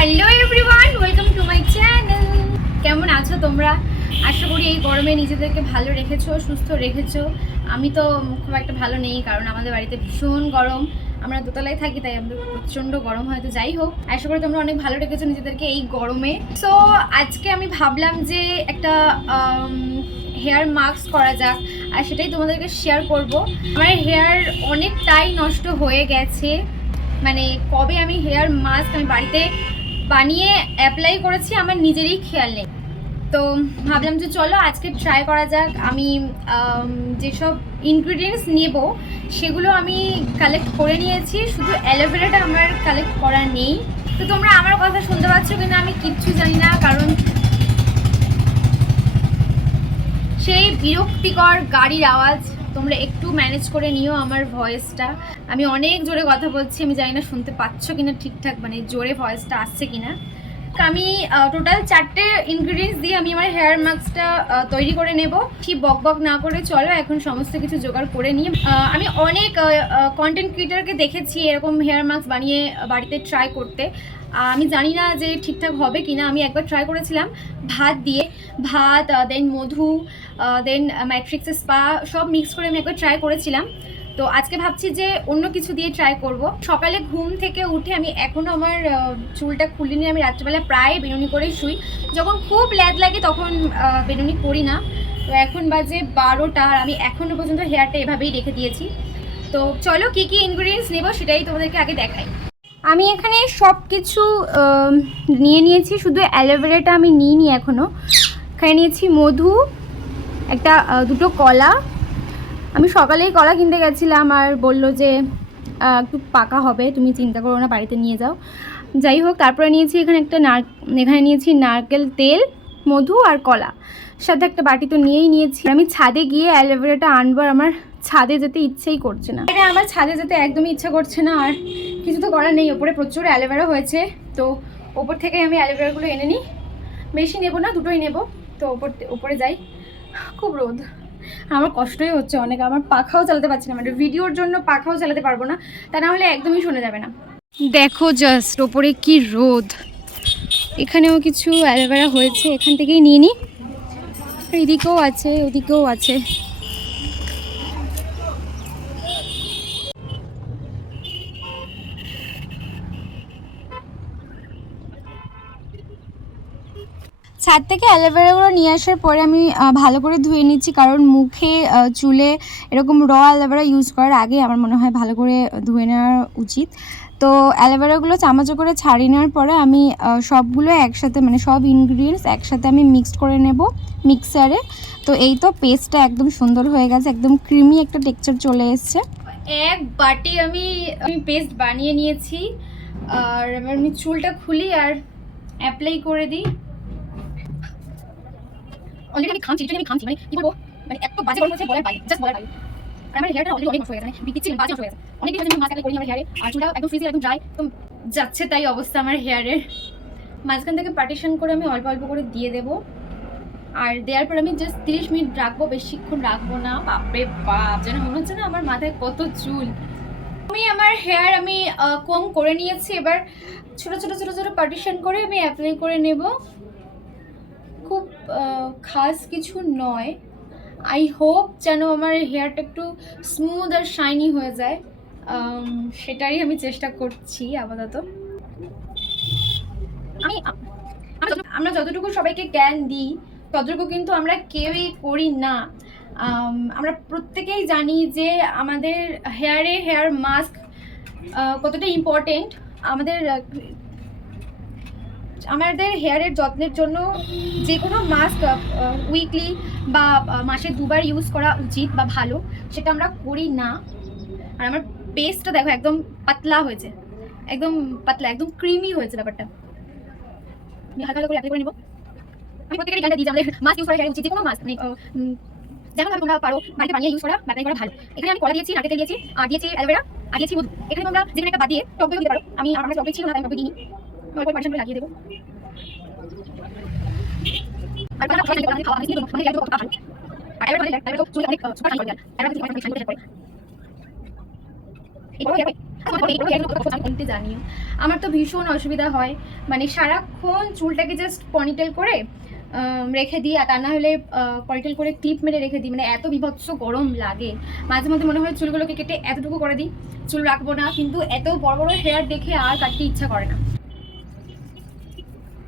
Hello everyone welcome to my channel কেমন আছো তোমরা? আশা করি এই গরমে নিজেদেরকে ভালো রেখেছো, সুস্থ রেখেছো। আমি তো খুব একটা ভালো নেই, কারণ আমাদের বাড়িতে ভীষণ গরম। আমরা দোতলায় থাকি, তাই আমাদের প্রচণ্ড গরম হয়তো, যাই হোক। আশা করি তোমরা অনেক ভালো রেখেছো নিজেদেরকে এই গরমে। সো আজকে আমি ভাবলাম যে একটা হেয়ার মাস্ক করা যাক, আর সেটাই তোমাদেরকে শেয়ার করব। আমার হেয়ার অনেকটাই নষ্ট হয়ে গেছে। মানে কবে আমি হেয়ার মাস্ক আমি বাড়িতে বানিয়ে অ্যাপ্লাই করেছি, আমার নিজেরই খেয়াল নেই। তো ভাবলাম যে চলো আজকে ট্রাই করা যাক। আমি যেসব ইনগ্রিডিয়েন্টস নেব, সেগুলো আমি কালেক্ট করে নিয়েছি। শুধু অ্যালোভেরাটা আমার কালেক্ট করা নেই। তো তোমরা আমার কথা শুনতে পাচ্ছ কিন্তু আমি কিচ্ছু জানি না, কারণ সেই বিরক্তিকর গাড়ির আওয়াজ তোমরা একটু ম্যানেজ করে নিও আমার ভয়েসটা আমি অনেক জোরে কথা বলছি, আমি জানি না শুনতে পাচ্ছ কিনা ঠিকঠাক মানে জোরে ভয়েসটা আসছে কিনা। আমি টোটাল চারটে ইনগ্রিডিয়েন্টস দিয়ে আমি আমার হেয়ার মাস্কটা তৈরি করে নেব। ঠিক বক বক না করে চলো, এখন সমস্ত কিছু জোগাড় করে নিয়ে আমি অনেক কন্টেন্ট ক্রিয়েটারকে দেখেছি এরকম হেয়ার মাস্ক বানিয়ে বাড়িতে ট্রাই করতে। আমি জানি না যে ঠিকঠাক হবে কিনা, আমি একবার ট্রাই করেছিলাম ভাত দিয়ে। ভাত দেন মধু দেন ম্যাট্রিক্সের স্পা সব মিক্স করে আমি একবার ট্রাই করেছিলাম। তো আজকে ভাবছি যে অন্য কিছু দিয়ে ট্রাই করব। সকালে ঘুম থেকে উঠে আমি এখনও আমার চুলটা খুলিনি। আমি রাত্রেবেলা প্রায় বেনুনি করেই শুই। যখন খুব ল্যাদ লাগে তখন বেনুনি করি না। তো এখন বাজে বারোটা আর আমি এখনও পর্যন্ত হেয়ারটা এভাবেই রেখে দিয়েছি। তো চলো কি কি ইনগ্রিডিয়েন্টস নেব সেটাই তোমাদেরকে আগে দেখাই। আমি এখানে সব কিছু নিয়ে নিয়েছি। শুধু অ্যালোভেরাটা আমি নিইনি এখনও এখানে নিয়েছি মধু, একটা দুটো কলা আমি সকালেই কলা কিনতে গেছিলাম আর বলল যে একটু পাকা হবে, তুমি চিন্তা করো না, বাড়িতে নিয়ে যাও। যাই হোক, তারপরে নিয়েছি এখানে একটা নার এখানে নিয়েছি নারকেল তেল, মধু আর কলা। সাথে একটা বাটি তো নিয়েই নিয়েছি। আমি ছাদে গিয়ে অ্যালোভেরাটা আনব আমার ছাদে যেতে ইচ্ছেই করছে না। এটা আমার ছাদে যেতে একদমই ইচ্ছা করছে না আর কিছু তো করার নেই। ওপরে প্রচুর অ্যালোভেরা হয়েছে। তো ওপর থেকে আমি অ্যালোভেরাগুলো এনে নিই। বেশি নেব না, দুটোই নেব। তো ওপর ওপরে যাই। খুব রোদ। আমার কষ্টই হচ্ছে অনেক, আমার পাখাও চালাতে পারছি না মানে ভিডিওর জন্য পাখাও চালাতে পারব না, তা না হলে একদমই শোনা যাবে না। দেখো জাস্ট ওপরে কি রোদ। এখানেও কিছু অ্যালোভেরা হয়েছে, এখান থেকেই নিয়ে নিই এদিকেও আছে, ওদিকেও আছে। ছাদ থেকে অ্যালোভেরাগুলো নিয়ে আসার পরে আমি ভালো করে ধুয়ে নিচ্ছি। কারণ মুখে চুলে এরকম র অ্যালোভেরা ইউজ করার আগে আমার মনে হয় ভালো করে ধুয়ে নেওয়া উচিত। তো অ্যালোভেরাগুলো চামচে করে ছাড়িয়ে নেওয়ার পরে আমি সবগুলো একসাথে মানে সব ইনগ্রিডিয়েন্টস একসাথে আমি মিক্সড করে নেব মিক্সারে তো এই তো পেস্টটা একদম সুন্দর হয়ে গেছে, একদম ক্রিমি একটা টেক্সচার চলে এসছে। এক বাটি আমি আমি পেস্ট বানিয়ে নিয়েছি। আর আমি চুলটা খুলি আর অ্যাপ্লাই করে দিই। অলরেডি আমি খামছি আমি খামছি মানে কি বলব? মানে এত বাজে গরম হচ্ছে বলার বাইরে জাস্ট বলার বাইরে। আর আমার হেয়ারটা অলরেডি অনেক নষ্ট হয়ে গেছে মানে বাজে নষ্ট হয়ে গেছে। অনেক দিন আমি করি আমার হেয়ারে আর চুলটা একদম ফ্রিজে একদম ড্রাই যাচ্ছে তাই অবস্থা আমার হেয়ারের মাঝখান থেকে পার্টিশন করে আমি অল্প অল্প করে দিয়ে দেবো। আর দেওয়ার পর আমি জাস্ট তিরিশ মিনিট রাখব, বেশিক্ষণ রাখব না, বাপরে বাপ, যেন মনে হচ্ছে না আমার মাথায় কত চুল। আমি আমার হেয়ার আমি কম করে নিয়েছি, এবার ছোট ছোট ছোট ছোট পার্টিশন করে আমি অ্যাপ্লাই করে নেব। খাস কিছু নয়। আই হোপ যেন আমার হেয়ারটা একটু স্মুথ আর শাইনি হয়ে যায়। সেটারই আমি চেষ্টা করছি আপাতত। আমি, আমরা যতটুকু সবাইকে জ্ঞান দিই, ততটুকু কিন্তু আমরা কেউই করি না। আমরা প্রত্যেকেই জানি যে আমাদের হেয়ারে হেয়ার মাস্ক কতটা ইম্পর্টেন্ট আমাদের আমাদের হেয়ারের যত্নের জন্য যে কোনো মাস্ক উইকলি বা মাসে দুবার ইউজ করা উচিত বা ভালো, সেটা আমরা করি না। আর আমার পেস্টটা দেখো একদম পাতলা হয়েছে, একদম পাতলা, একদম ক্রিমি হয়েছে ব্যাপারটা। আমি করে অ্যাপ্লাই করে নিব। আমি প্রত্যেকেরই জ্ঞানটা দিই, আমাদের মাস্ক ইউজ করা উচিত যে কোনো মাস্ক মানে তোমরা পারো, বাড়িতে বানিয়ে ইউজ করা করা ভালো। এখানে আমি কলা দিয়েছি দিয়েছি আর দিয়েছি অ্যালোভেরা আর দিয়েছি মধু এখানে তোমরা যেখানে একটা বাদ দিয়ে টক দিতে পারো। আমি, আমার টক ছিল না টক দিইনি। মানে মানে আমার তো ভীষণ অসুবিধা হয় মানে সারাক্ষণ চুলটাকে জাস্ট পনিটেল করে রেখে দিই আর তা না হলে পনিটেল করে ক্লিপ মেরে রেখে দিই মানে এত বিভৎস গরম লাগে মাঝে মধ্যে মনে হয় চুলগুলোকে কেটে এতটুকু করে দিই চুল রাখব না কিন্তু এত বড় বড় হেয়ার দেখে আর কাটতে ইচ্ছা করে না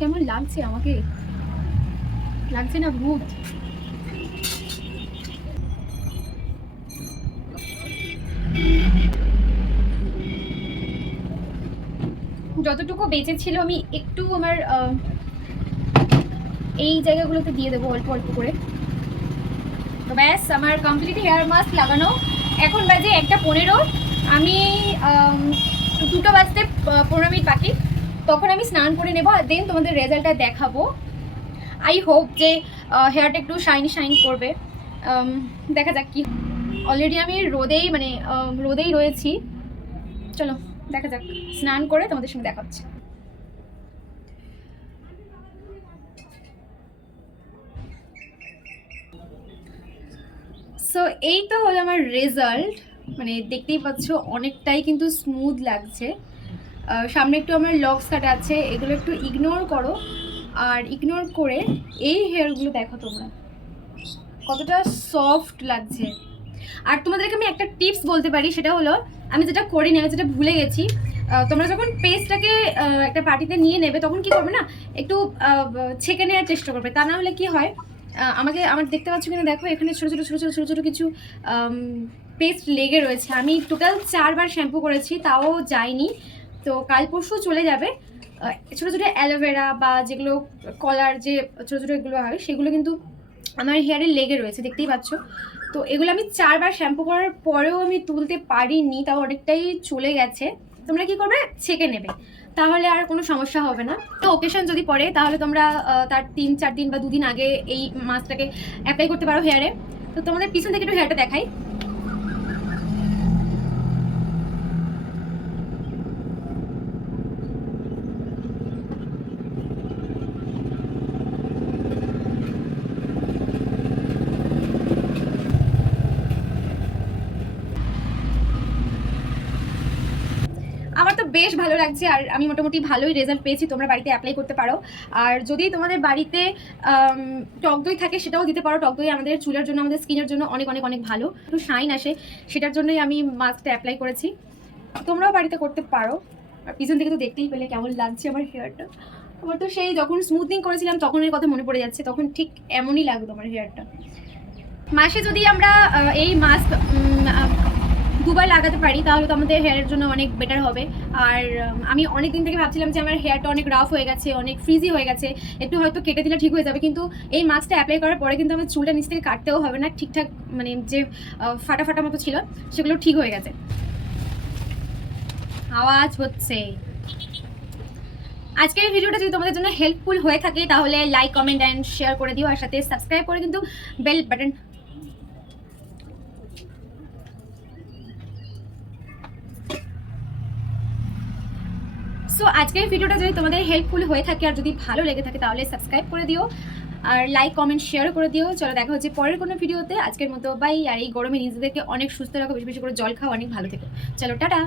কেমন লাগছে আমাকে? লাগছে না ভূত? যতটুকু বেঁচে ছিল আমি একটু আমার এই জায়গাগুলোতে দিয়ে দেবো অল্প অল্প করে। তো ব্যাস, আমার কমপ্লিট হেয়ার মাস্ক লাগানো। এখন বাজে একটা পনেরো। আমি দুটো বাজতে পনেরো মিনিট বাকি। তখন আমি স্নান করে নেব আর দেন তোমাদের রেজাল্টটা দেখাবো। আই হোপ যে হেয়ারটা একটু শাইনি শাইন করবে। দেখা যাক কি অলরেডি আমি রোদেই মানে রোদেই রয়েছি। চলো, দেখা যাক। স্নান করে তোমাদের সঙ্গে দেখা হচ্ছে। সো এই তো হলো আমার রেজাল্ট মানে দেখতেই পাচ্ছ, অনেকটাই কিন্তু স্মুথ লাগছে। সামনে একটু আমার লক্স কাটা আছে, এগুলো একটু ইগনোর করো। আর ইগনোর করে এই হেয়ারগুলো দেখো তোমরা। কতটা সফট লাগছে। আর তোমাদেরকে আমি একটা টিপস বলতে পারি, সেটা হলো, আমি যেটা করিনি, আমি যেটা ভুলে গেছি তোমরা যখন পেস্টটাকে একটা পার্টিতে নিয়ে নেবে, তখন কি করবে না, একটু ছেঁকে নেওয়ার চেষ্টা করবে। তা না হলে কি হয় আমাকে, আমার দেখতে পাচ্ছ কিনা দেখো, এখানে ছোটো ছোটো ছোটো ছোটো ছোটো ছোটো কিছু পেস্ট লেগে রয়েছে। আমি টোটাল চারবার শ্যাম্পু করেছি, তাও যায়নি। তো কাল পরশু চলে যাবে। ছোটো ছোটো অ্যালোভেরা বা যেগুলো কলার যে ছোটো ছোটো এগুলো হয়, সেগুলো কিন্তু আমার হেয়ারে লেগে রয়েছে, দেখতেই পাচ্ছ। তো এগুলো আমি চারবার শ্যাম্পু করার পরেও আমি তুলতে পারিনি, তাও অনেকটাই চলে গেছে। তোমরা কি করবে? ছেঁকে নেবে। তাহলে আর কোনো সমস্যা হবে না। তো ওকেশন যদি পড়ে, তাহলে তোমরা তার তিন, চার দিন বা দুদিন আগে এই মাছটাকে অ্যাপ্লাই করতে পারো হেয়ারে তো তোমাদের পিছন থেকে একটু হেয়ারটা দেখাই আমার তো বেশ ভালো লাগছে আর আমি মোটামুটি ভালোই রেজাল্ট পেয়েছি, তোমরা বাড়িতে অ্যাপ্লাই করতে পারো। আর যদি তোমাদের বাড়িতে টক দই থাকে সেটাও দিতে পারো। টক দই আমাদের চুলের জন্য, আমাদের স্কিনের জন্য অনেক অনেক অনেক ভালো। একটু শাইন আসে, সেটার জন্যই আমি মাস্কটা অ্যাপ্লাই করেছি। তোমরাও বাড়িতে করতে পারো। আর পিছন থেকে তো দেখতেই পেলে কেমন লাগছে আমার হেয়ারটা আমার তো সেই যখন স্মুথনিং করেছিলাম তখনের কথা মনে পড়ে যাচ্ছে। তখন ঠিক এমনই লাগতো আমার হেয়ারটা মাসে যদি আমরা এই মাস্ক দুবার লাগাতে পারি, তাহলে তো আমাদের হেয়ারের জন্য অনেক বেটার হবে। আর আমি অনেক দিন থেকে ভাবছিলাম যে আমার হেয়ারটা অনেক রাফ হয়ে গেছে, অনেক ফ্রিজি হয়ে গেছে, একটু হয়তো কেটে দিলে ঠিক হয়ে যাবে। কিন্তু এই মাস্কটা অ্যাপ্লাই করার পরে কিন্তু আমার চুলটা নিচ থেকে কাটতেও হবে না, ঠিকঠাক মানে যে ফাটা ফাটা মতো ছিল, সেগুলো ঠিক হয়ে গেছে। আওয়াজ হচ্ছে। আজকের ভিডিওটা যদি তোমাদের জন্য হেল্পফুল হয়ে থাকে, তাহলে লাইক কমেন্ট অ্যান্ড শেয়ার করে দিও, আর সাথে সাবস্ক্রাইব করে কিন্তু বেল বাটন সো আজকের ভিডিওটা যদি তোমাদের হেল্পফুল হয়ে থাকে আর যদি ভালো লেগে থাকে, তাহলে সাবস্ক্রাইব করে দিও। আর লাইক কমেন্ট শেয়ার করে দিও। চলো দেখা হচ্ছে পরের কোনো ভিডিওতে আজকের মতো বাই আর এই গরমে নিজেদেরকে অনেক সুস্থ রাখো, বেশি বেশি করে জল খাও, অনেক ভালো থেকে। চলো, টাটা!